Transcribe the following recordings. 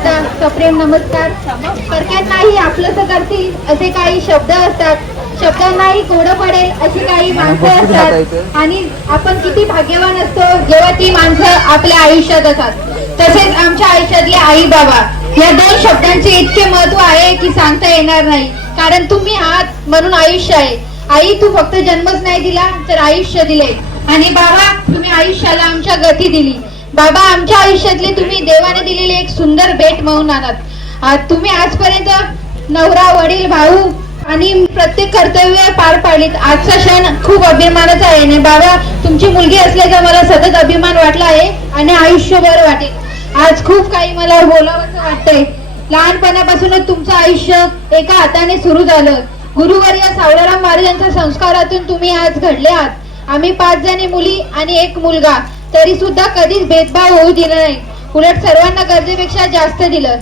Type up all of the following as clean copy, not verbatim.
माझा सप्रेम नमस्कार. परक्यांनाही आपलंसं करतील असे काही शब्द असतात, शब्दांनाही कोडं पडेल अशी काही माणसं असतात आणि आपण किती भाग्यवान असतो जेव्हा ती माणसं आपल्या आयुष्यात असतात. तसेच आमच्या आयुष्यातले आई बाबा या दोन शब्दांचे इतके महत्व आहे की सांगता येणार नाही. कारण तुम्ही आहात म्हणून आयुष्य आहे. आई तू फक्त जन्मच नाही दिला तर आयुष्य दिले, आणि बाबा तुम्ही आयुष्याला आमच्या गती दिली. बाबा आमच्या आयुष्यातले तुम्ही देवाने दिलेले एक सुंदर भेट म्हणून आहात. तुम्ही आजपर्यंत नवरा, वडील, भाऊ आणि प्रत्येक कर्तव्य पार पाडलीत. आजचा क्षण खूप अभिमानाचा आहे आणि बाबा तुमची मुलगी असल्याचा मला सतत अभिमान वाटला आहे आणि आयुष्यभर वाटेल. आज खूप काही मला बोलावंसं वाटतंय. लहानपणापासूनच तुमचं आयुष्य एका हाताने सुरू झालं. गुरुवर्य सावळाराम महाराजांच्या संस्कारातून तुम्ही आज घडले आहात. आम्ही 5 जणी मुली आणि 1 मुलगा, तरी सुद्धा कधीच भेदभाव होऊ दिला नाही. उलट सर्वांना गरजेपेक्षा जास्त दिलं.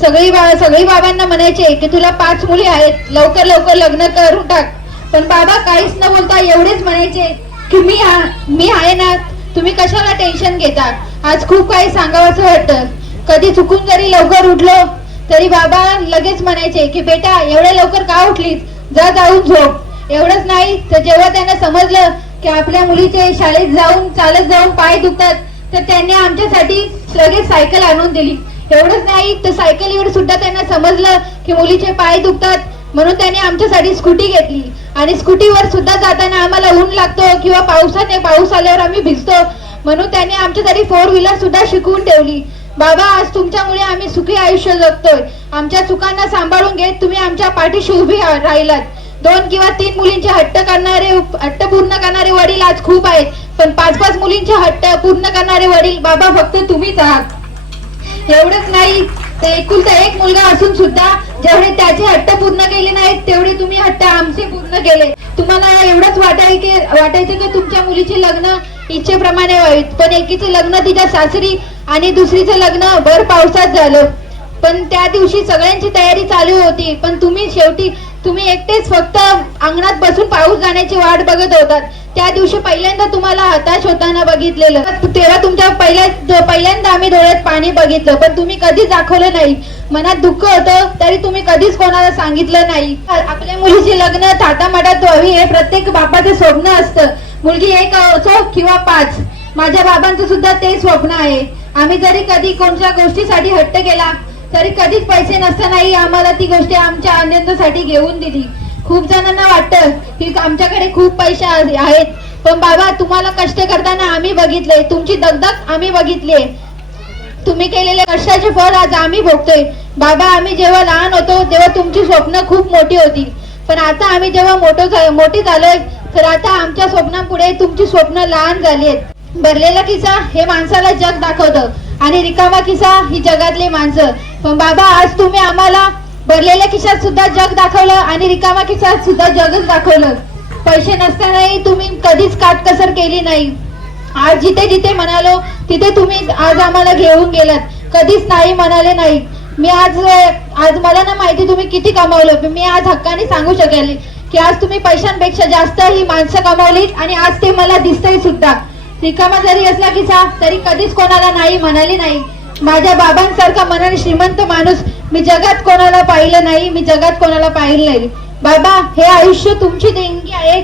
सगळी बाबांना म्हणायचे की तुला 5 मुली आहेत, लवकर लवकर लग्न करून टाक. पण बाबा काहीच न बोलता एवढेच म्हणायचे की मी आहे ना, तुम्ही कशाला टेन्शन घेता. आज खूप काही सांगावंसं वाटतं. कधी चुकून जरी लवकर उठलो तरी बाबा लगेच म्हणायचे की बेटा एवढ्या लवकर का उठलीस, जा जाऊन झोप. एवढंच नाही तर जेव्हा त्यांना समजलं की आपल्या मुलीचे शाळेत चालत जाऊन पाय दुखतात तर त्यांनी आमच्यासाठी लगेच सायकल आणून दिली. एवढंच नाही तर सायकलीवर सुद्धा त्यांना समजलं की मुलीचे पाय दुखतात म्हणून त्यांनी आमच्यासाठी स्कूटी घेतली. आणि स्कूटीवर सुद्धा जाताना आम्हाला ऊन लागतो किंवा पाऊस आल्यावर आम्ही भिजतो म्हणून त्यांनी आमच्यासाठी 4 व्हीलर सुद्धा शिकवून ठेवली. बाबा आज तुमच्यामुळे आम्ही सुखी आयुष्य जगतोय. आमच्या चुकांना सांभाळून घेत तुम्ही आमच्या पाठीशी उभी राहिलात. 2 किंवा 3 मुलींचे हट्ट पूर्ण करणारे वडील आज खूप आहेत, पण 5-5 मुलींचे हट्ट पूर्ण करणारे वडील बाबा फक्त तुम्हीच आहात. एवढंच नाही तर एकुलता 1 मुलगा असून सुद्धा जेवढे त्याचे हट्ट पूर्ण केले नाहीत तेवढे तुम्ही हट्ट आमचे पूर्ण केले. तुम्हाला एवढंच वाटायचं की तुमच्या मुलीचे लग्न इच्छेप्रमाणे व्हावीत, पण एकीचे लग्न तिच्या सासरी आणि दुसरीचं लग्न भर पावसात झालं. पण त्या दिवशी सगळ्यांची तयारी चालू होती, पण तुम्ही एकटेच फक्त अंगणात बसून पाऊस जाण्याची वाट बघत होतात. त्या दिवशी पहिल्यांदा तुम्हाला हताश होताना बघितलेलं, तेव्हा तुमच्या पहिल्यांदा आम्ही डोळ्यात पाणी बघितलं, पण तुम्ही कधीच दाखवलं नाही. मनात दुःख होतं तरी तुम्ही कधीच कोणाला सांगितलं नाही. आपल्या मुलीचे लग्न थाटामाटात व्हावी हे प्रत्येक बापाचं स्वप्न असतं. मुलगी 1 असो किंवा 5, माझ्या बाबांचं सुद्धा ते स्वप्न आहे. आम्ही जरी कधी कोणत्या गोष्टीसाठी हट्ट केला तरी कधीच पैसे नसतानाही आम्हाला ती गोष्ट आमच्या आनंदासाठी घेऊन दिली. खूप जणांना वाटतं की आमच्याकडे खूप पैसे आहेत, पण बाबा तुम्हाला कष्ट करताना आम्ही बघितले, तुमची दगदग आम्ही बघितली. तुम्ही केलेले कष्टाचे फळ आज आम्ही भोगतोय. बाबा आम्ही जेव्हा लहान होतो तेव्हा तुमची स्वप्न खूप मोठी होती, पण आता आम्ही जेव्हा मोठी झालोय तर आता आमच्या स्वप्नांपुढे तुमची स्वप्न लहान झाली आहेत. भरलेला खिसा हे माणसाला जग दाखवतं आणि रिकामा खिसा ही जगातली माणसं. पण बाबा आज तुम्ही आम्हाला भरलेल्या खिशात सुद्धा जग दाखवलं आणि रिकामा खिशात सुद्धा जगच दाखवलं. पैसे नसतानाही तुम्ही कधीच काटकसर केली नाही. आज जिथे जिथे म्हणालो तिथे तुम्ही आज आम्हाला घेऊन गेलात, कधीच नाही म्हणाले नाही. मी आज मला ना माहिती तुम्ही किती कमावलं. मी आज हक्काने सांगू शकेल की आज तुम्ही पैशांपेक्षा जास्त ही माणसं कमावलीत आणि आज ते मला दिसतंय सुद्धा. रिकामा जरी असला खिसा तरी कधीच कोणाला नाही म्हणाले नाही. माझ्या बाबांसारखा मनाने श्रीमंत माणूस मी जगात कोणाला पाहिलं नाही, मी जगात कोणाला पाहिलं नाही. बाबा हे आयुष्य तुमची देणगी आहे,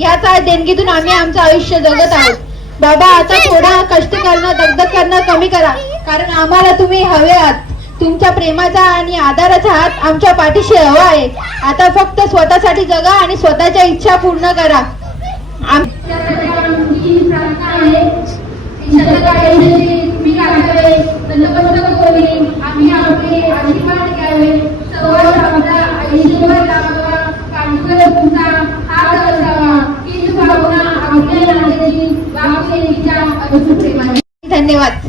याच देणगीतून आम्ही आमचं आयुष्य जगत आहोत. बाबा आता थोडा कष्ट करणं, दगदग करणं कमी करा, कारण आम्हाला तुम्ही हवे आहात. तुमच्या प्रेमाचा आणि आधाराचा हात आमच्या पाठीशी हवा आहे. आता फक्त स्वतःसाठी जगा आणि स्वतःच्या इच्छा पूर्ण करा. धन्यवाद.